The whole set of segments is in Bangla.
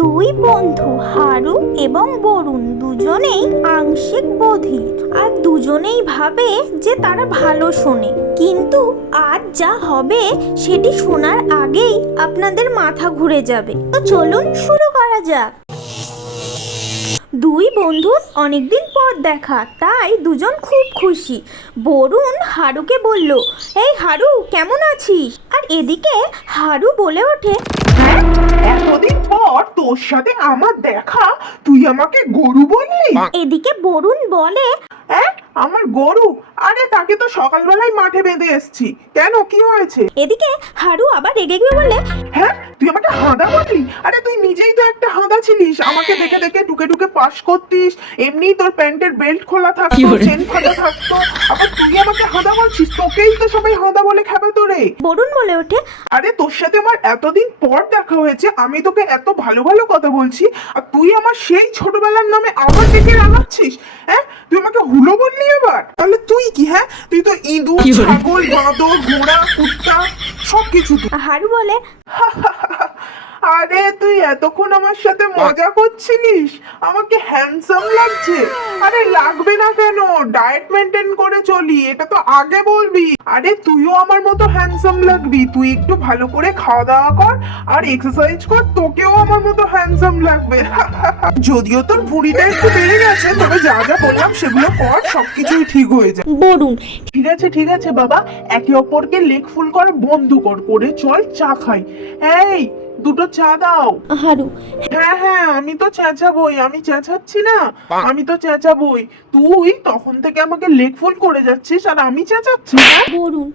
দুই বন্ধু হারু এবং বরুণ দুজনেই আংশিক বধির আর দুজনেই ভাবে যে তারা ভালো শোনে, কিন্তু আজ যা হবে সেটি শোনার আগেই আপনাদের মাথা ঘুরে যাবে। তো চলুন শুরু করা যাক। দুই বন্ধুর অনেকদিন পর দেখা, তাই দুজন খুব খুশি। বরুণ হারুকে বলল, এই হারু কেমন আছিস? আর এদিকে হারু বলে ওঠে, এতদিন পর তোর সাথে আমার দেখা, তুই আমাকে গরু বললি? এদিকে বরুণ বলে, হ্যাঁ, আমার গরু? আরে তাকে তো সকালবেলায় মাঠে বেঁধে এসছি। কেন, কি হয়েছে? এদিকে হারু আবার রেগে গিয়ে বলে, হ্যাঁ, তুই আমাকে হাঁদা বললি? আরে তুই নিজেই তো একটা হাঁদা ছিলিস, আমাকে দেখে দেখে ঢুকে ঢুকে পাস করতিস, এমনি তোর প্যান্টের বেল্ট খোলা থাকতো, চেন ফাটা থাকতো, আবার তুই আমাকে হাঁদা বলছিস? তোকেই তো সবাই হাঁদা বলে খেপাতো রে। বরুণ বলে ওঠে, আরে তোর সাথে আমার এতদিন পর দেখা হয়েছে, আমি তোকে এত ভালো ভালো কথা বলছি, আর তুই আমার সেই ছোটবেলার নামে আবার ডেকে রাগাচ্ছিস? হ্যাঁ, তুই আমাকে হুলো বললি আবার? তাহলে তুই কি? হ্যাঁ, তুই তো ইঁদুর, ছাগল, বাঁদর, ঘোড়া, কুত্তা, সবকিছু তুই। হারু বলে, আরে তুই এতক্ষণ আমার সাথে মজা করছিলিস, আমাকে হ্যান্ডসাম লাগছে? আরে লাগবে না কেন, ডায়েট মেনটেন করে চলি, এটা তো আগে বলবি। আরে তুইও আমার মতো হ্যান্ডসাম লাগবি, তুই একটু ভালো করে খাওয়া দাওয়া কর আর এক্সারসাইজ কর, তোকেও আমার মতো হ্যান্ডসাম লাগবে। যদিও তোর ভুঁড়িটা একটু বেড়ে গেছে, তবে যা যা বললাম সেগুলো কর, সবকিছুই ঠিক হয়ে যাবে। বরুণ, ঠিক আছে বাবা, একে অপরকে লেগ ফুল করা বন্ধ কর, করে চল চা খাই। এই, দুটো চা দাও। হারু, হ্যাঁ হ্যাঁ, আমি তো চেঁচাবই, আমি চেঁচাচ্ছি না, আমি তো চেঁচাবই। তুই তখন থেকে আমাকে লেগ ফুল করে যাচ্ছিস আর আমি চেঁচাচ্ছি? হ্যাঁ? বরুণ,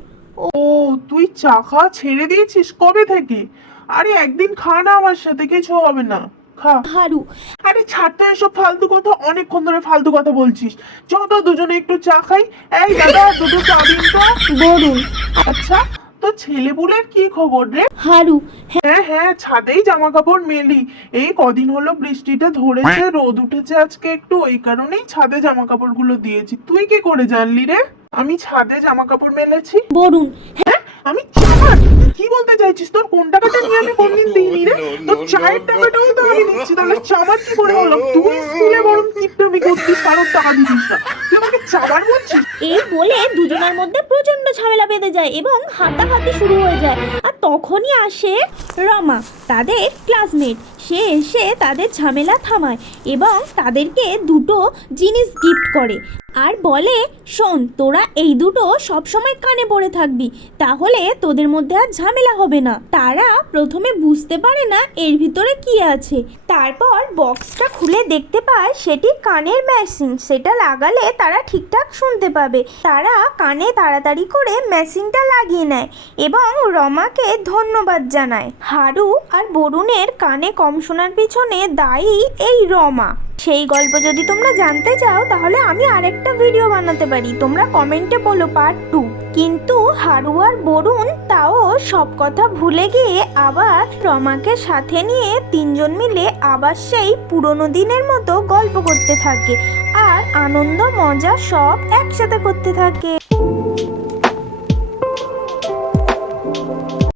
ও, তুই চা খাওয়া ছেড়ে দিয়েছিস কবে থেকে? আরে একদিন খা না আমার সাথে, কিছু হবে না, খা। হারু, আরে ছাড় তো এসব ফালতু কথা, অনেকক্ষণ ধরে ফালতু কথা বলছিস। চল তো দুজনে একটু চা খাই। এই দাদা, দুটো চা দিন তো। বরুণ, আচ্ছা, তো ছেলেপুলের কি খবর রে? হারু, হ্যাঁ হ্যাঁ, ছাদেই জামা কাপড় মেলি। এই কদিন হলো বৃষ্টিটা ধরেছে, রোদ উঠেছে আজকে একটু, এই কারণেই ছাদে জামা কাপড় গুলো দিয়েছি। তুই কি করে জানলি রে আমি ছাদে জামা কাপড় মেলেছি? বরুণ, হ্যাঁ, আমি চামার? কি বলতে চাইছিস? তোর কোন টাকাটা নিয়ে আমি কোনদিন দিইনি রে? তোর চায়ের টাকাটাও তো আমি দিচ্ছি, তাহলে চামার কি করে হলো? তুই স্কুলে বরং কিপটামি করতিস, কারণ টাকা দিতিস না, তুই আমাকে চামার বলছিস? এই বলে দুজনের মধ্যে প্রচন্ড ঝামেলা বেঁধে যায় এবং হাতাহাতি শুরু হয়ে যায়। আর তখনই আসে রমা, তাদের ক্লাসমেট। সে এসে তাদের ঝামেলা থামায় এবং তাদেরকে দুটো জিনিস গিফট করে আর বলে, শোন, তোরা এই দুটো সবসময় কানে পড়ে থাকবি, তাহলে তোদের মধ্যে আর ঝামেলা হবে না। তারা প্রথমে বুঝতে পারে না এর ভিতরে কি আছে, তারপর বক্সটা খুলে দেখতে পায় সেটি কানের মেশিন, সেটা লাগালে তারা ঠিকঠাক শুনতে পাবে। তারা কানে তাড়াতাড়ি করে মেশিনটা লাগিয়ে নেয় এবং রমাকে ধন্যবাদ জানায়। হারু আর বরুণের কানে কম শোনার পিছনে দায়ী এই রমা। সেই গল্প যদি তোমরা জানতে চাও তাহলে আমি আরেকটা ভিডিও বানাতে পারি, তোমরা কমেন্টে বলো পার্ট 2। কিন্তু হারু আর বরুণ তাও সব কথা ভুলে গিয়ে আবার রমাকে সাথে নিয়ে তিনজন মিলে আবার সেই পুরনো দিনের মতো গল্প করতে থাকে আর আনন্দ মজা সব একসাথে করতে থাকে।